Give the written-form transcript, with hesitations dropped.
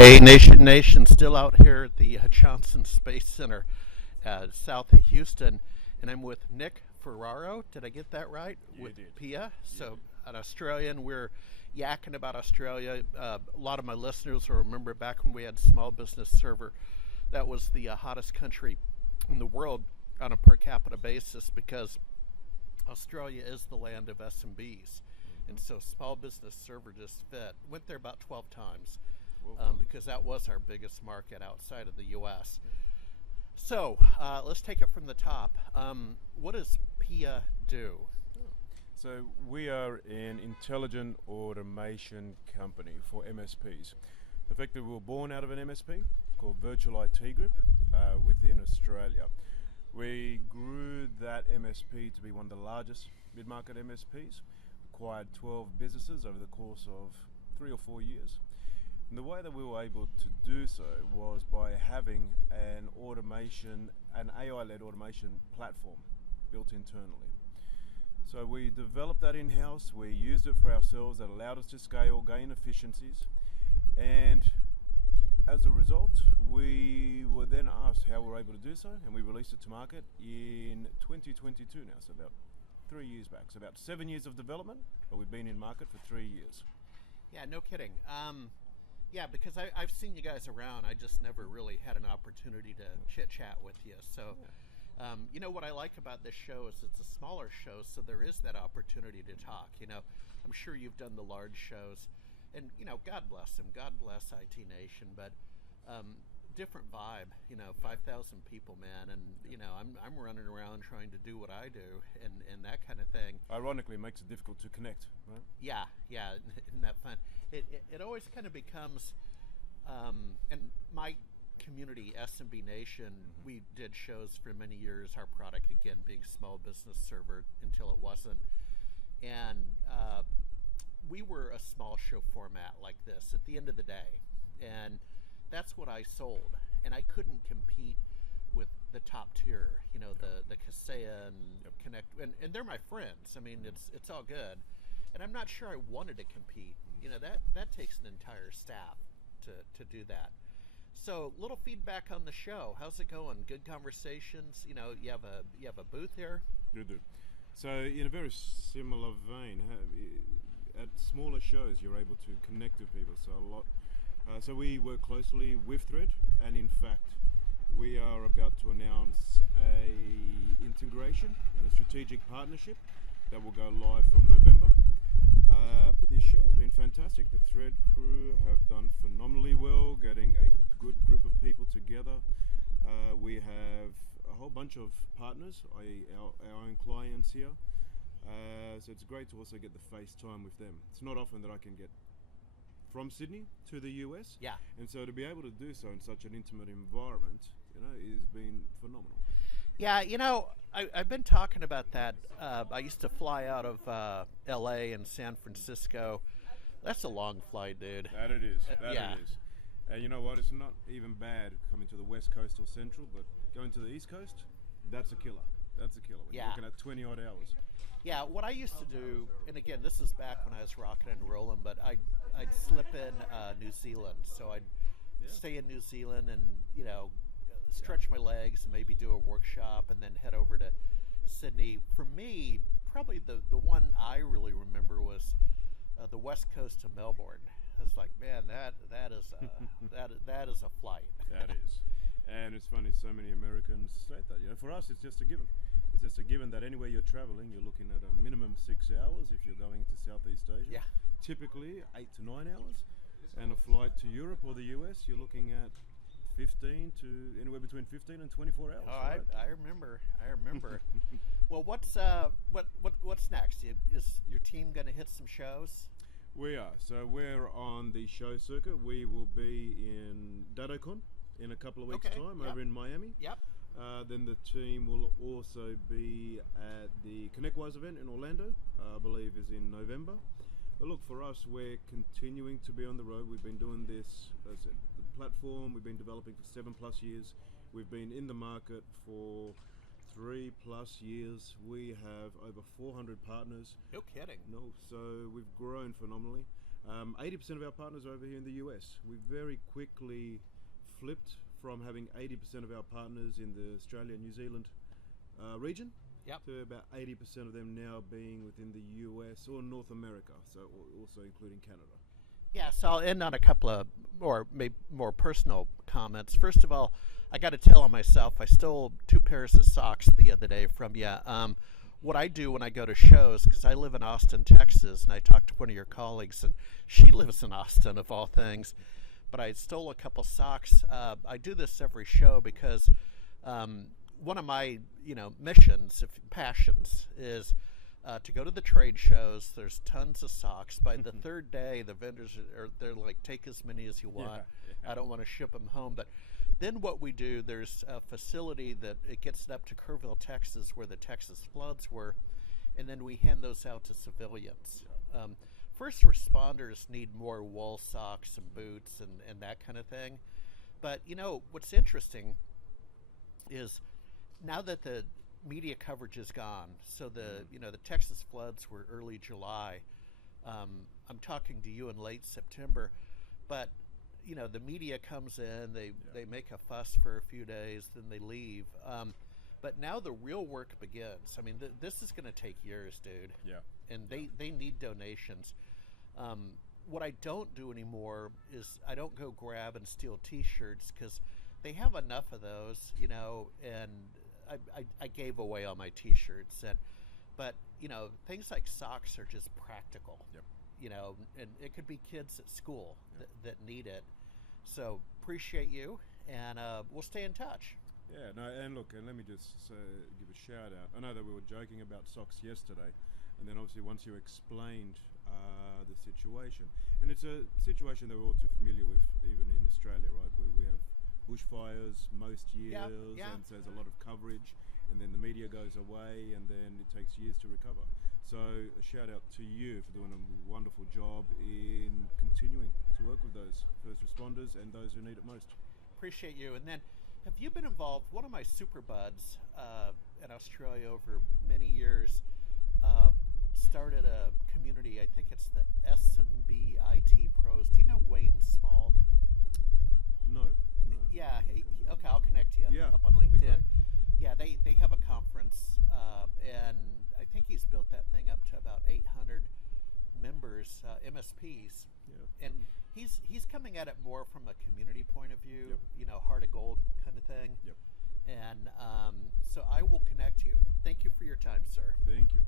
Hey, Nation, still out here at the Johnson Space Center, south of Houston, and I'm with Nick Ferraro. Did I get that right? You With did. PIA, You so did. an Australian. We're yakking about Australia. A lot of my listeners will remember back when we had Small Business Server. That was the hottest country in the world on a per capita basis because Australia is the land of SMBs. And so Small Business Server just fit. Went there about 12 times because that was our biggest market outside of the U.S. So let's take it from the top. What does PIA do? So we are an intelligent automation company for MSPs. Effectively, we were born out of an MSP called Virtual IT Group within Australia. We grew that MSP to be one of the largest mid-market MSPs, acquired 12 businesses over the course of 3 or 4 years. And the way that we were able to do so was by having an AI-led automation platform built internally. So we developed that in-house, we used it for ourselves, that allowed us to scale, gain efficiencies, and as a result, we were then asked how we were able to do so, and we released it to market in 2022 now, so about 3 years back. So about 7 years of development, but we've been in market for 3 years. Yeah, no kidding. Yeah, because I've seen you guys around. I just never really had an opportunity to chit-chat with you. So, you know what I like about this show is it's a smaller show, so there is that opportunity to talk. You know, I'm sure you've done the large shows, and, you know, God bless them. God bless IT Nation, but different vibe. You know, 5,000 people, man, and, you know, I'm running around trying to do what I do and that kind of thing. Ironically, it makes it difficult to connect, right? Yeah, isn't that fun? It always kind of becomes, and my community, SMB Nation, we did shows for many years, our product, again, being Small Business Server until it wasn't. And we were a small show format like this at the end of the day. And that's what I sold. And I couldn't compete with the top tier, you know, the Kaseya and Connect, and they're my friends. I mean, it's all good. And I'm not sure I wanted to compete. You know, that takes an entire staff to do that. So, little feedback on the show. How's it going? Good conversations. You know, you have a booth here. You do. So, in a very similar vein, at smaller shows, you're able to connect with people. So a lot. So we work closely with Thread, and in fact, we are about to announce a integration and a strategic partnership that will go live from November. But this show has been fantastic. The Thread crew have done phenomenally well, getting a good group of people together. We have a whole bunch of partners, our own clients here. So it's great to also get the face time with them. It's not often that I can get from Sydney to the US. Yeah. And so to be able to do so in such an intimate environment, you know, has been phenomenal. Yeah, you know, I've been talking about that. I used to fly out of LA and San Francisco. That's a long flight, dude. That it is. Yeah. It is. And you know what? It's not even bad coming to the West Coast or Central, but going to the East Coast, that's a killer. That's a killer. We're looking at 20 odd hours. Yeah, what I used to do, and again, this is back when I was rocking and rolling, but I'd slip in New Zealand. So I'd stay in New Zealand and, you know, stretch my legs and maybe do a workshop and then head over to Sydney. For me, probably the one I really remember was the West Coast to Melbourne. I was like, man, that is a flight. That is. And it's funny, so many Americans state that. You know, for us, it's just a given. It's just a given that anywhere you're traveling, you're looking at a minimum 6 hours if you're going to Southeast Asia. Yeah. Typically 8 to 9 hours. And a flight to Europe or the US, you're looking at 15 to anywhere between 15 and 24 hours. Oh, right? I remember. Well, what's next? Is your team going to hit some shows? We are. So we're on the show circuit. We will be in DattoCon in a couple of weeks' time over in Miami. Yep. Then the team will also be at the ConnectWise event in Orlando, I believe is in November. But look, for us, we're continuing to be on the road. We've been doing this, as I said, the platform we've been developing for 7+ years. We've been in the market for 3+ years. We have over 400 partners. No kidding. No, so we've grown phenomenally. 80% of our partners are over here in the US. We very quickly flipped from having 80% of our partners in the Australia and New Zealand region to about 80% of them now being within the US or North America, so also including Canada. Yeah, so I'll end on a couple of maybe more personal comments. First of all, I got to tell on myself, I stole 2 pairs of socks the other day from you. What I do when I go to shows, because I live in Austin, Texas, and I talked to one of your colleagues, and she lives in Austin, of all things, but I stole a couple socks. I do this every show because one of my missions, passions, is to go to the trade shows. There's tons of socks. By the third day, the vendors they're like, take as many as you want. I don't want to ship them home, but then what we do, there's a facility that it gets up to Kerrville, Texas, where the Texas floods were, and then we hand those out to civilians. First responders need more wool socks and boots and that kind of thing. But what's interesting is now that the media coverage is gone, so the Texas floods were early July. I'm talking to you in late September, but the media comes in, they make a fuss for a few days, then they leave. But now the real work begins. I mean, this is going to take years, dude. Yeah. And they need donations. What I don't do anymore is I don't go grab and steal T-shirts because they have enough of those, and I gave away all my T-shirts. But things like socks are just practical. Yep. And it could be kids at school that need it. So appreciate you, and we'll stay in touch. Yeah, no, and look, and let me just give a shout out. I know that we were joking about socks yesterday, and then obviously once you explained the situation, and it's a situation that we're all too familiar with, even in Australia, right, where we have bushfires most years, and so there's a lot of coverage, and then the media goes away, and then it takes years to recover. So a shout out to you for doing a wonderful job in continuing to work with those first responders and those who need it most. Appreciate you. And then, have you been involved? One of my super buds in Australia over many years started a community. I think it's the SMBIT Pros. Do you know Wayne Small? No. Yeah. Okay, I'll connect you up on that'd be LinkedIn. great. Yeah, they have a conference, and I think he's built that thing up to about 800 members, MSPs. Yeah. And he's coming at it more from a community point of view, heart of gold kind of thing. Yep. And so I will connect you. Thank you for your time, sir. Thank you.